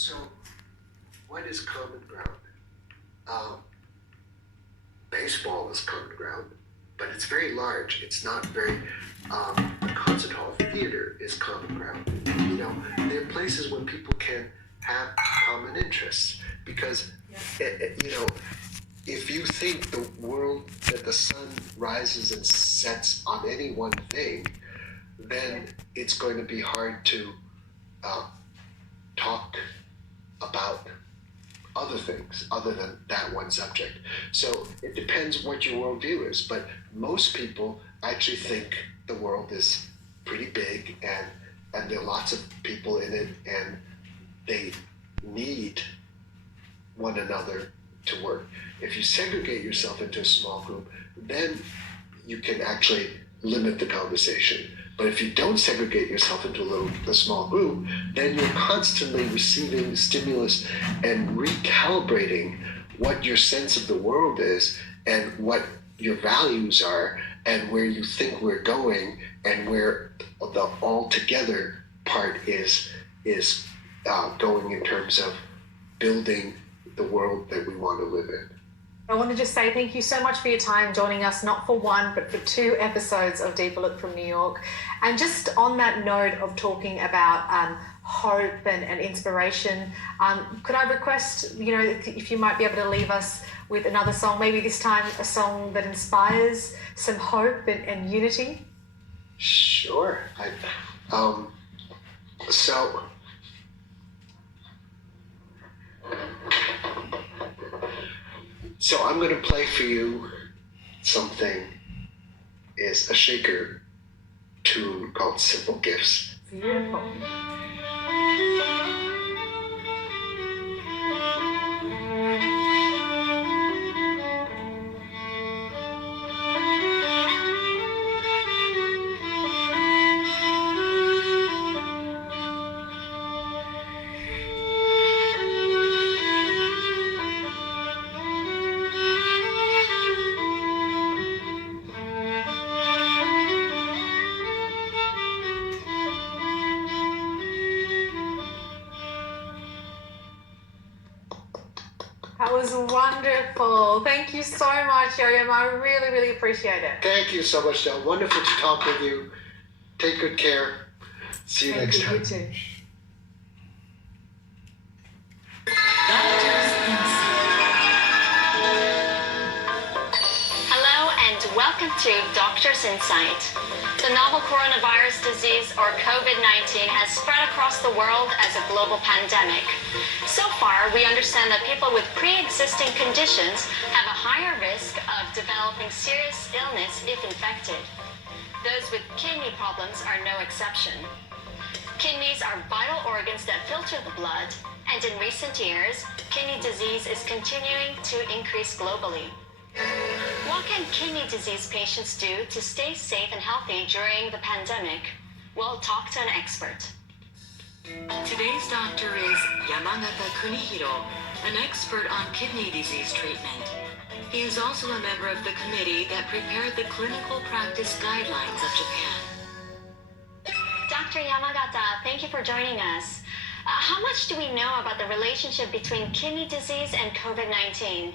So, what is common ground? Baseball is common ground, but it's very large. It's not very. The concert hall theater is common ground. You know, there are places where people can have common interests because, you know, if you think the world that the sun rises and sets on any one thing, then it's going to be hard to talk about other things other than that one subject. So it depends what your worldview is, but most people actually think the world is pretty big and there are lots of people in it and they need one another to work. If you segregate yourself into a small group, then you can actually limit the conversation. But if you don't segregate yourself into a small group, then you're constantly receiving stimulus and recalibrating what your sense of the world is and what your values are and where you think we're going and where the all-together part is going in terms of building the world that we want to live in. I want to just say thank you so much for your time joining us, not for one, but for 2 episodes of Deeper Look from New York. And just on that note of talking about hope and inspiration, could I request, you know, if you might be able to leave us with another song, maybe this time a song that inspires some hope and unity? Sure. So I'm going to play for you something is a shaker tune called Simple Gifts. Beautiful. That was wonderful. Thank you so much, Yoyoma. I really, really appreciate it. Thank you so much, Del. Wonderful to talk with you. Take good care. See you next time. You too. Hello and welcome to Doctor's Insight. The novel coronavirus disease, or COVID-19, has spread across the world as a global pandemic. So far, we understand that people with pre-existing conditions have a higher risk of developing serious illness if infected. Those with kidney problems are no exception. Kidneys are vital organs that filter the blood, and in recent years, kidney disease is continuing to increase globally. What can kidney disease patients do to stay safe and healthy during the pandemic? We'll talk to an expert. Today's doctor is Yamagata Kunihiro, an expert on kidney disease treatment. He is also a member of the committee that prepared the clinical practice guidelines of Japan. Dr. Yamagata, thank you for joining us. How much do we know about the relationship between kidney disease and COVID-19?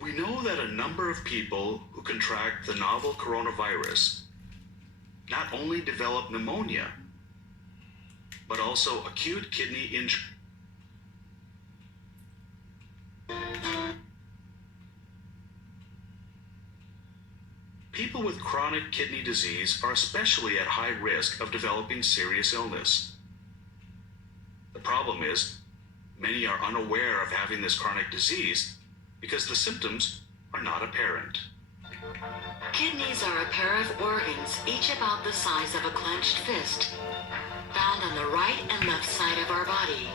We know that a number of people who contract the novel coronavirus not only develop pneumonia, but also acute kidney injury. People with chronic kidney disease are especially at high risk of developing serious illness. The problem is, many are unaware of having this chronic disease because the symptoms are not apparent. Kidneys are a pair of organs, each about the size of a clenched fist, found on the right and left side of our body.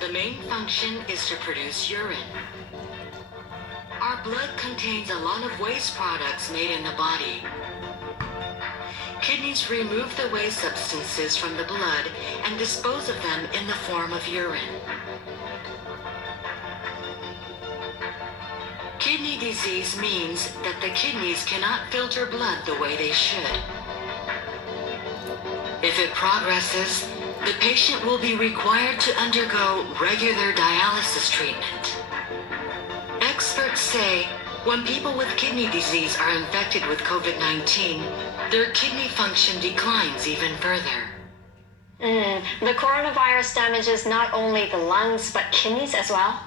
The main function is to produce urine. Our blood contains a lot of waste products made in the body. Kidneys remove the waste substances from the blood and dispose of them in the form of urine. Kidney disease means that the kidneys cannot filter blood the way they should. If it progresses, the patient will be required to undergo regular dialysis treatment. Experts say when people with kidney disease are infected with COVID-19, their kidney function declines even further. The coronavirus damages not only the lungs but kidneys as well?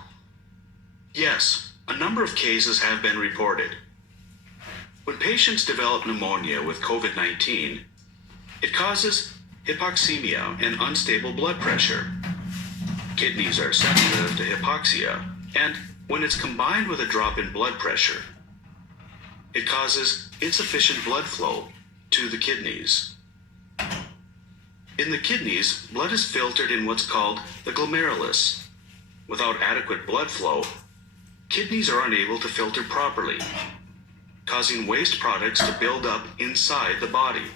Yes, a number of cases have been reported. When patients develop pneumonia with COVID-19, it causes hypoxemia and unstable blood pressure. Kidneys are sensitive to hypoxia, and when it's combined with a drop in blood pressure, it causes insufficient blood flow to the kidneys. In the kidneys, blood is filtered in what's called the glomerulus. Without adequate blood flow, kidneys are unable to filter properly, causing waste products to build up inside the body.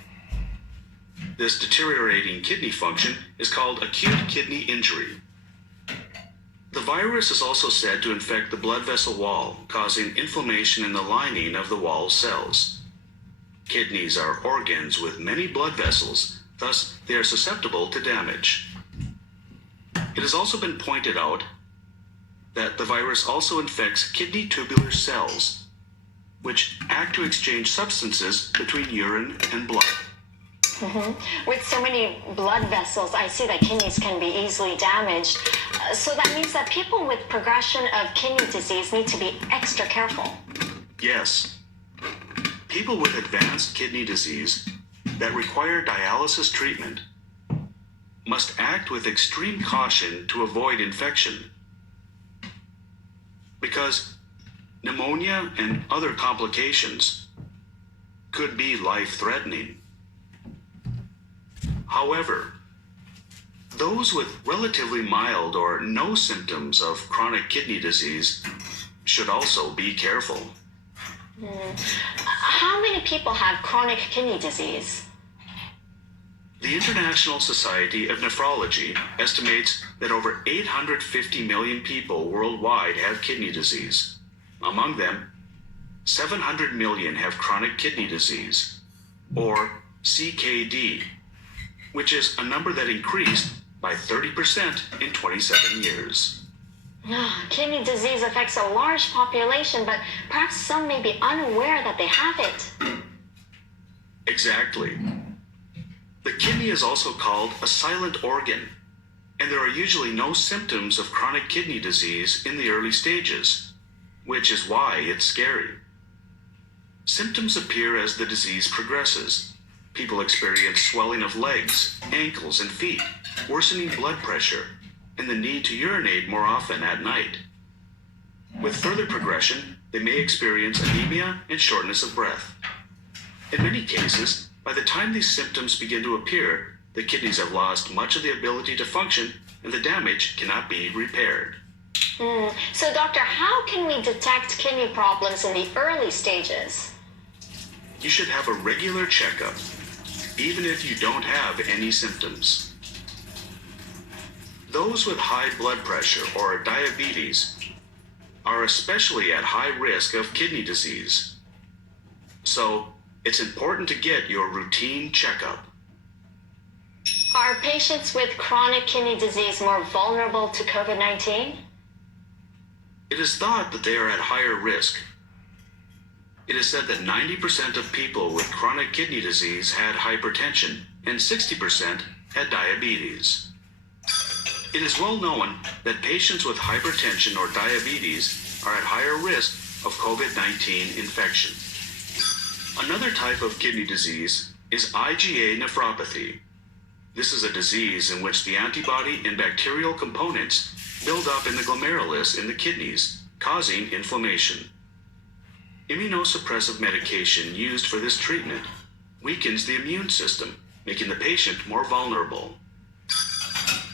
This deteriorating kidney function is called acute kidney injury. The virus is also said to infect the blood vessel wall, causing inflammation in the lining of the wall cells. Kidneys are organs with many blood vessels, thus they are susceptible to damage. It has also been pointed out that the virus also infects kidney tubular cells, which act to exchange substances between urine and blood. With so many blood vessels, I see that kidneys can be easily damaged. So that means that people with progression of kidney disease need to be extra careful. Yes. People with advanced kidney disease that require dialysis treatment must act with extreme caution to avoid infection, because pneumonia and other complications could be life-threatening. However, those with relatively mild or no symptoms of chronic kidney disease should also be careful. How many people have chronic kidney disease? The International Society of Nephrology estimates that over 850 million people worldwide have kidney disease. Among them, 700 million have chronic kidney disease, or CKD, which is a number that increased by 30% in 27 years. Kidney disease affects a large population, but perhaps some may be unaware that they have it. Exactly. The kidney is also called a silent organ, and there are usually no symptoms of chronic kidney disease in the early stages, which is why it's scary. Symptoms appear as the disease progresses. People experience swelling of legs, ankles, and feet, worsening blood pressure, and the need to urinate more often at night. With further progression, they may experience anemia and shortness of breath. In many cases, by the time these symptoms begin to appear, the kidneys have lost much of the ability to function, and the damage cannot be repaired. So, doctor, how can we detect kidney problems in the early stages? You should have a regular checkup, even if you don't have any symptoms. Those with high blood pressure or diabetes are especially at high risk of kidney disease. So, it's important to get your routine checkup. Are patients with chronic kidney disease more vulnerable to COVID-19? It is thought that they are at higher risk. It is said that 90% of people with chronic kidney disease had hypertension and 60% had diabetes. It is well known that patients with hypertension or diabetes are at higher risk of COVID-19 infection. Another type of kidney disease is IgA nephropathy. This is a disease in which the antibody and bacterial components build up in the glomerulus in the kidneys, causing inflammation. Immunosuppressive medication used for this treatment weakens the immune system, making the patient more vulnerable.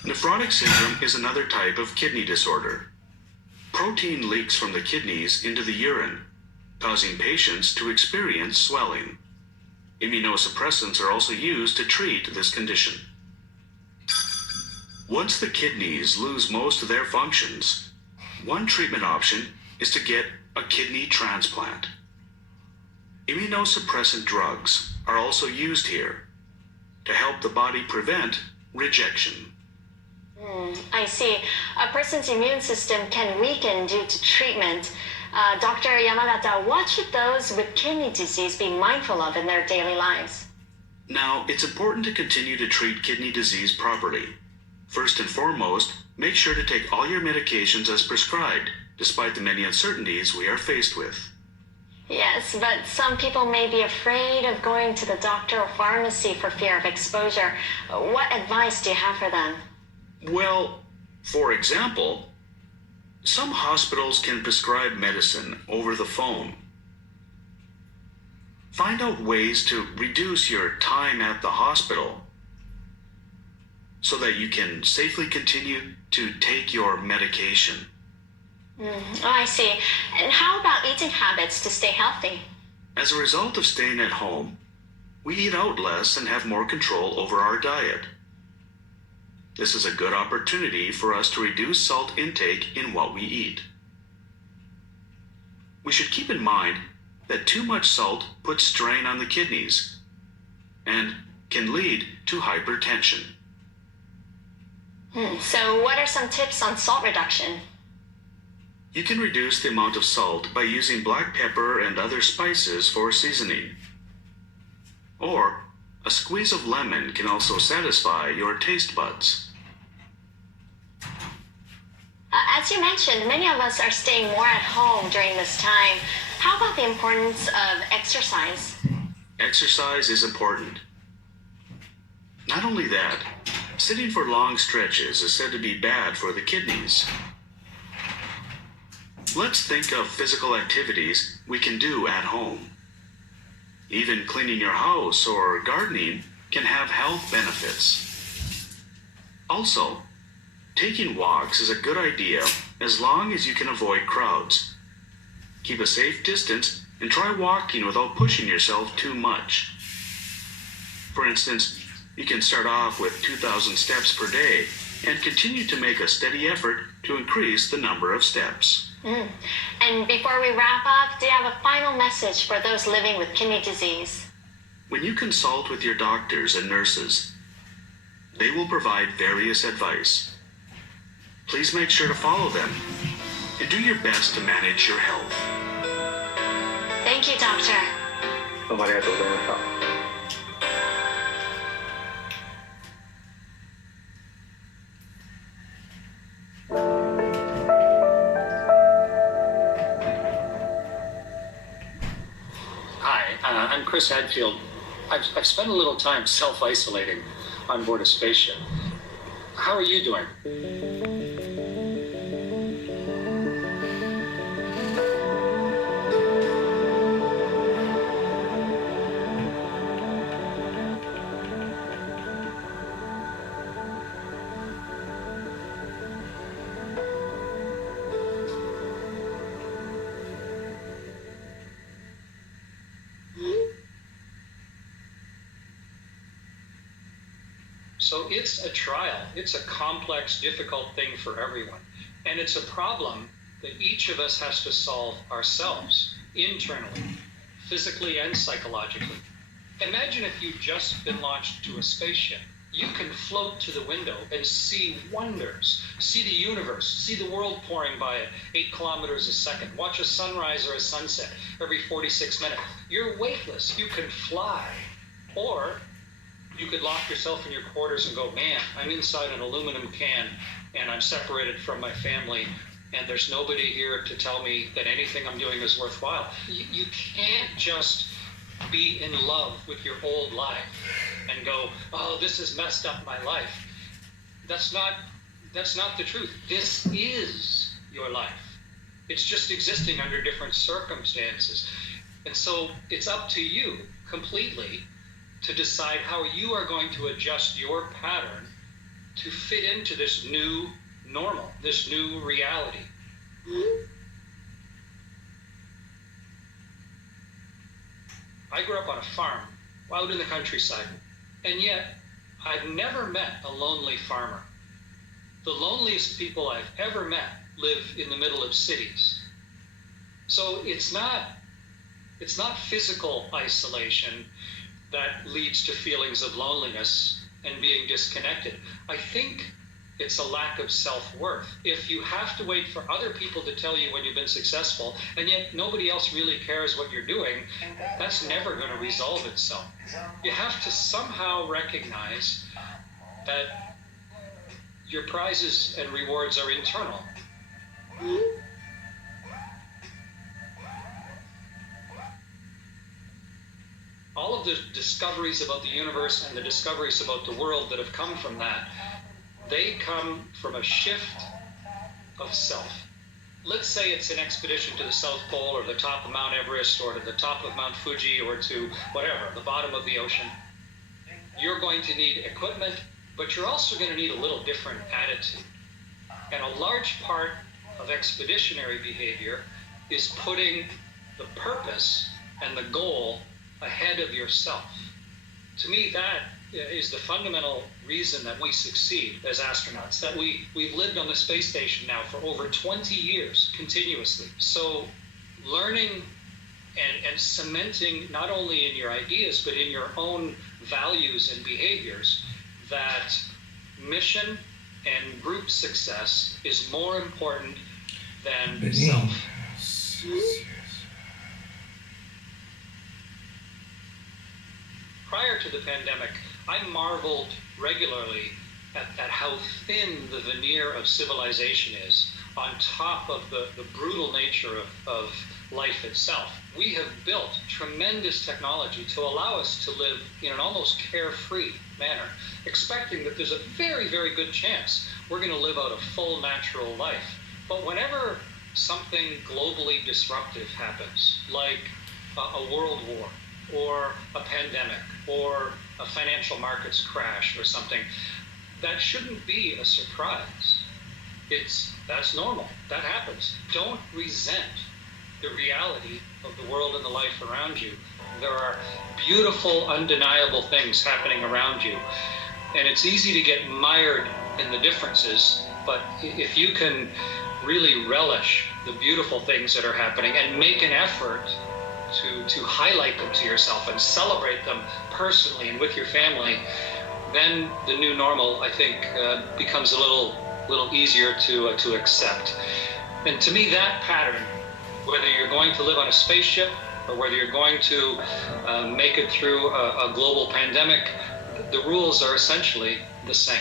Nephrotic syndrome is another type of kidney disorder. Protein leaks from the kidneys into the urine, causing patients to experience swelling. Immunosuppressants are also used to treat this condition. Once the kidneys lose most of their functions, one treatment option is to get a kidney transplant. Immunosuppressant drugs are also used here. to help the body prevent rejection. I see. A person's immune system can weaken due to treatment. Dr. Yamagata, what should those with kidney disease be mindful of in their daily lives? Now, it's important to continue to treat kidney disease properly. First and foremost, make sure to take all your medications as prescribed, despite the many uncertainties we are faced with. Yes, but some people may be afraid of going to the doctor or pharmacy for fear of exposure. What advice do you have for them? Well, for example, some hospitals can prescribe medicine over the phone. Find out ways to reduce your time at the hospital so that you can safely continue to take your medication. Oh, I see. And how about eating habits to stay healthy? As a result of staying at home, we eat out less and have more control over our diet. This is a good opportunity for us to reduce salt intake in what we eat. We should keep in mind that too much salt puts strain on the kidneys and can lead to hypertension. So what are some tips on salt reduction? You can reduce the amount of salt by using black pepper and other spices for seasoning. Or a squeeze of lemon can also satisfy your taste buds. As you mentioned, many of us are staying more at home during this time. How about the importance of exercise? Exercise is important. Not only that, sitting for long stretches is said to be bad for the kidneys. Let's think of physical activities we can do at home. Even cleaning your house or gardening can have health benefits. Also, taking walks is a good idea as long as you can avoid crowds. Keep a safe distance and try walking without pushing yourself too much. For instance, you can start off with 2,000 steps per day and continue to make a steady effort to increase the number of steps. And before we wrap up, do you have a final message for those living with kidney disease? When you consult with your doctors and nurses, they will provide various advice. Please make sure to follow them and do your best to manage your health. Thank you, doctor. どうもありがとうございました。Hi, I'm Chris Hadfield. I've spent a little time self-isolating on board a spaceship. How are you doing? So it's a trial. It's a complex, difficult thing for everyone. And it's a problem that each of us has to solve ourselves, internally, physically and psychologically. Imagine if you'd just been launched to a spaceship. You can float to the window and see wonders, see the universe, see the world pouring by at 8 kilometers a second, watch a sunrise or a sunset every 46 minutes. You're weightless. You can fly. Or you could lock yourself in your quarters and go, man, I'm inside an aluminum can and I'm separated from my family and there's nobody here to tell me that anything I'm doing is worthwhile. You can't just be in love with your old life and go, oh, this has messed up my life. That's not the truth. This is your life. It's just existing under different circumstances. And so it's up to you completely to decide how you are going to adjust your pattern to fit into this new normal, this new reality. I grew up on a farm out in the countryside, and yet I've never met a lonely farmer. The loneliest people I've ever met live in the middle of cities. So it's not physical isolation, that leads to feelings of loneliness and being disconnected. I think it's a lack of self-worth. If you have to wait for other people to tell you when you've been successful, and yet nobody else really cares what you're doing, that's never going to resolve itself. You have to somehow recognize that your prizes and rewards are internal. All of the discoveries about the universe and the discoveries about the world that have come from that, they come from a shift of self. Let's say it's an expedition to the South Pole or the top of Mount Everest or to the top of Mount Fuji or to whatever, the bottom of the ocean. You're going to need equipment, but you're also going to need a little different attitude. And a large part of expeditionary behavior is putting the purpose and the goal ahead of yourself. To me, that is the fundamental reason that we succeed as astronauts, that we've lived on the space station now for over 20 years continuously. So learning and cementing not only in your ideas, but in your own values and behaviors, that mission and group success is more important than self. Prior to the pandemic, I marveled regularly at how thin the veneer of civilization is on top of the brutal nature of life itself. We have built tremendous technology to allow us to live in an almost carefree manner, expecting that there's a very, very good chance we're going to live out a full natural life. But whenever something globally disruptive happens, like a world war or a pandemic or a financial markets crash or something, that shouldn't be a surprise. That's normal. That happens. Don't resent the reality of the world and the life around you. There are beautiful, undeniable things happening around you. And it's easy to get mired in the differences, but if you can really relish the beautiful things that are happening and make an effort to highlight them to yourself and celebrate them personally and with your family, then the new normal, I think, becomes a little easier to accept. And to me, that pattern, whether you're going to live on a spaceship or whether you're going to make it through a global pandemic, the rules are essentially the same.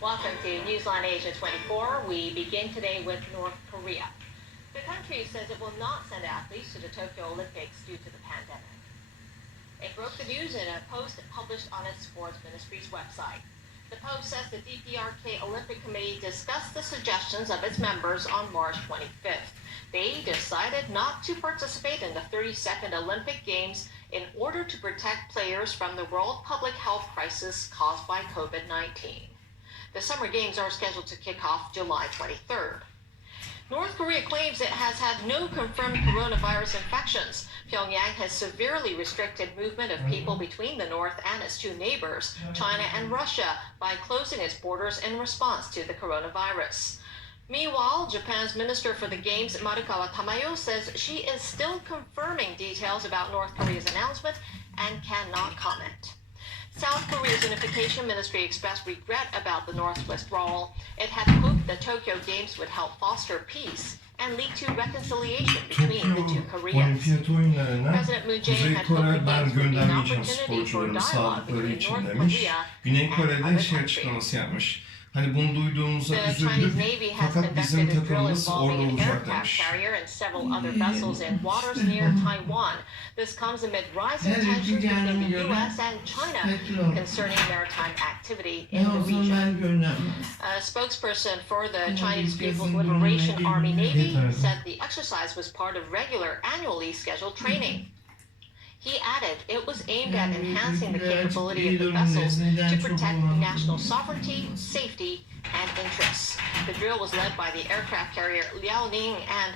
Welcome to Newsline Asia 24. We begin today with North Korea. The country says it will not send athletes to the Tokyo Olympics due to the pandemic. It broke the news in a post published on its sports ministry's website. The post says the DPRK Olympic Committee discussed the suggestions of its members on March 25th. They decided not to participate in the 32nd Olympic Games in order to protect players from the world public health crisis caused by COVID-19. The Summer Games are scheduled to kick off July 23rd. North Korea claims it has had no confirmed coronavirus infections. Pyongyang has severely restricted movement of people between the North and its two neighbors, China and Russia, by closing its borders in response to the coronavirus. Meanwhile, Japan's Minister for the Games, Marukawa Tamayo, says she is still confirming details about North Korea's announcement and cannot comment. South Korea's Unification Ministry expressed regret about the North's withdrawal. It had hoped the Tokyo Games would help foster peace and lead to reconciliation between the two Koreas. President Moon Jae-in had hoped the Games would be an opportunity for dialogue between North Korea and other countries. Hani bunu duyduğumuza üzüldük. Fakat bizim takımımız orada olacak demiş. And several other vessels in waters near Taiwan. This comes amid rising tensions between the U.S. and China concerning maritime activity in the region. A spokesperson for the Chinese People's Liberation Army Navy said the exercise was part of regular annually scheduled training. He added it was aimed at enhancing the capability of the vessels to protect national sovereignty, safety, and interests. The drill was led by the aircraft carrier Liaoning and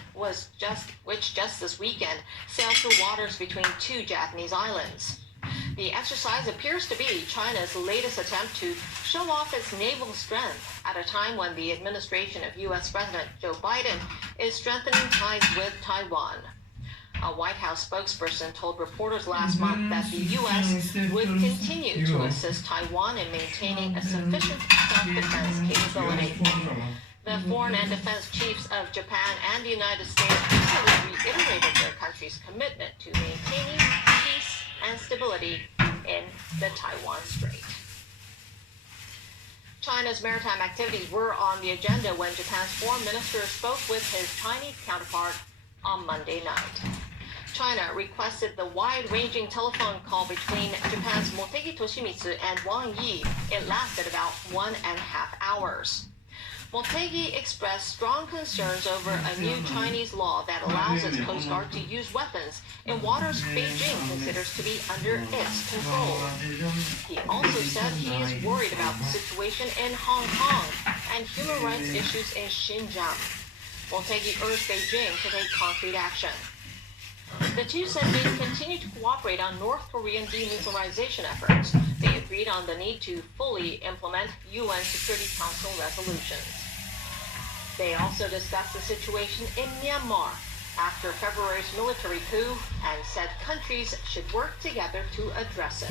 which just this weekend sailed through waters between two Japanese islands. The exercise appears to be China's latest attempt to show off its naval strength at a time when the administration of U.S. President Joe Biden is strengthening ties with Taiwan. A White House spokesperson told reporters last month that the U.S. would continue to assist Taiwan in maintaining a sufficient self-defense capability. The foreign and defense chiefs of Japan and the United States recently reiterated their country's commitment to maintaining peace and stability in the Taiwan Strait. China's maritime activities were on the agenda when Japan's foreign minister spoke with his Chinese counterpart on Monday night. China requested the wide-ranging telephone call between Japan's Motegi Toshimitsu and Wang Yi. It lasted about 1.5 hours. Motegi expressed strong concerns over a new Chinese law that allows its Coast Guard to use weapons in waters Beijing considers to be under its control. He also said he is worried about the situation in Hong Kong and human rights issues in Xinjiang. Motegi urged Beijing to take concrete action. The two said they continue to cooperate on North Korean denuclearization efforts. They agreed on the need to fully implement UN Security Council resolutions. They also discussed the situation in Myanmar after February's military coup and said countries should work together to address it.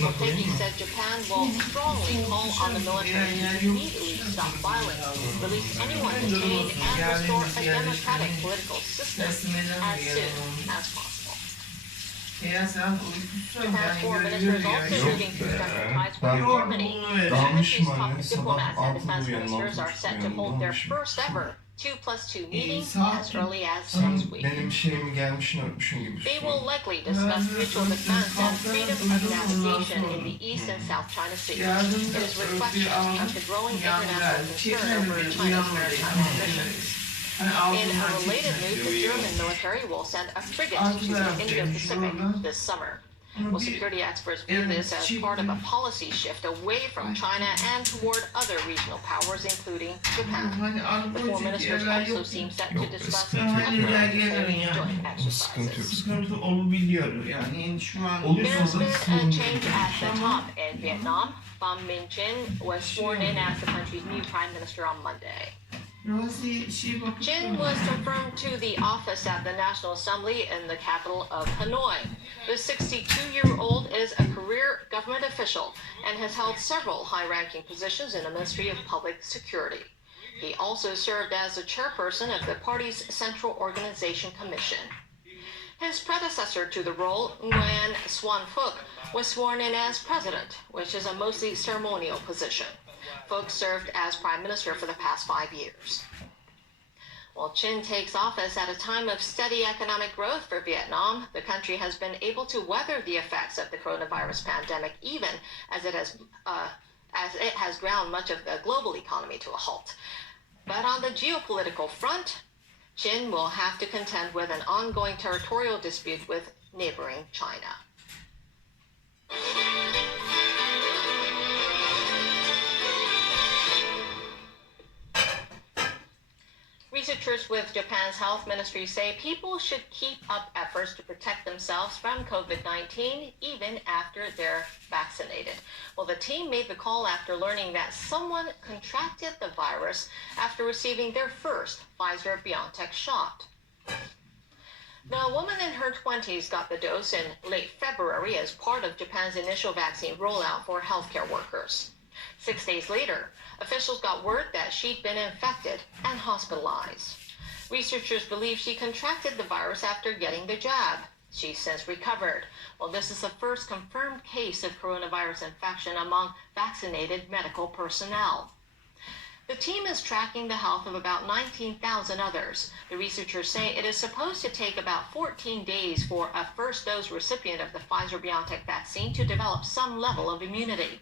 Motegi said Japan will strongly call on the military to immediately stop violence, release anyone detained, and restore a democratic political system as soon as possible. Japan's foreign minister is also moving to strengthen ties with Germany. The country's top diplomats and defense ministers are set to hold their first ever 2+2 meeting as early as next week. They will likely discuss mutual defense and freedom of navigation in the East and South China Sea. It is a reflection of the growing international concern over China's maritime ambitions. In a related move, the German military will send a frigate to the Indo-Pacific this summer. Well, security experts view this as part of a policy shift away from China and toward other regional powers, including Japan. The four ministers also seem set to discuss joint exercises. There's been a change at the top in Vietnam. Pham Minh Chinh was sworn in as the country's new prime minister on Monday. Chin was confirmed to the office at the National Assembly in the capital of Hanoi. The 62-year-old is a career government official and has held several high-ranking positions in the Ministry of Public Security. He also served as the chairperson of the party's Central Organization Commission. His predecessor to the role, Nguyen Xuan Phuc, was sworn in as president, which is a mostly ceremonial position. Phuc served as prime minister for the past 5 years. While Chin takes office at a time of steady economic growth for Vietnam, the country has been able to weather the effects of the coronavirus pandemic, even as it has ground much of the global economy to a halt. But on the geopolitical front, Chin will have to contend with an ongoing territorial dispute with neighboring China. Researchers with Japan's health ministry say people should keep up efforts to protect themselves from COVID-19 even after they're vaccinated. Well, the team made the call after learning that someone contracted the virus after receiving their first Pfizer-BioNTech shot. The woman in her 20s got the dose in late February as part of Japan's initial vaccine rollout for healthcare workers. 6 days later, officials got word that she'd been infected and hospitalized. Researchers believe she contracted the virus after getting the jab. She's since recovered. Well, this is the first confirmed case of coronavirus infection among vaccinated medical personnel. The team is tracking the health of about 19,000 others. The researchers say it is supposed to take about 14 days for a first dose recipient of the Pfizer-BioNTech vaccine to develop some level of immunity.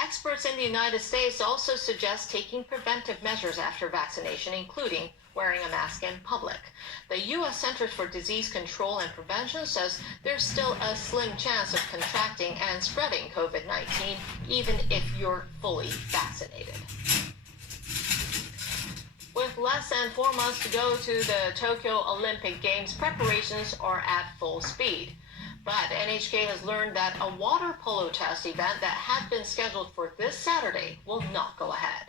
Experts in the United States also suggest taking preventive measures after vaccination, including wearing a mask in public. The U.S. Centers for Disease Control and Prevention says there's still a slim chance of contracting and spreading COVID-19, even if you're fully vaccinated. With less than 4 months to go to the Tokyo Olympic Games, preparations are at full speed. But NHK has learned that a water polo test event that had been scheduled for this Saturday will not go ahead.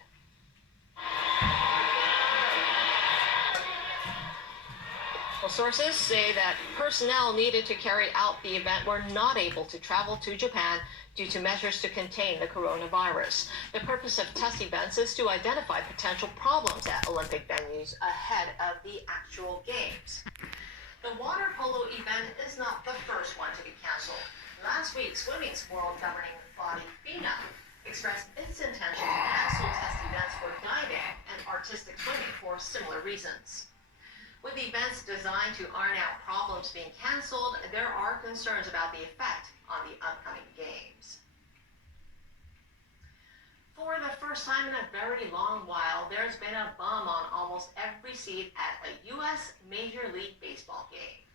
Well, sources say that personnel needed to carry out the event were not able to travel to Japan due to measures to contain the coronavirus. The purpose of test events is to identify potential problems at Olympic venues ahead of the actual games. The water polo event is not the first one to be canceled. Last week, swimming's world governing body, FINA, expressed its intention to cancel test events for diving and artistic swimming for similar reasons. With events designed to iron out problems being canceled, there are concerns about the effect on the upcoming games. For the first time in a very long while, there's been a bum on almost every seat at a U.S. Major League Baseball game.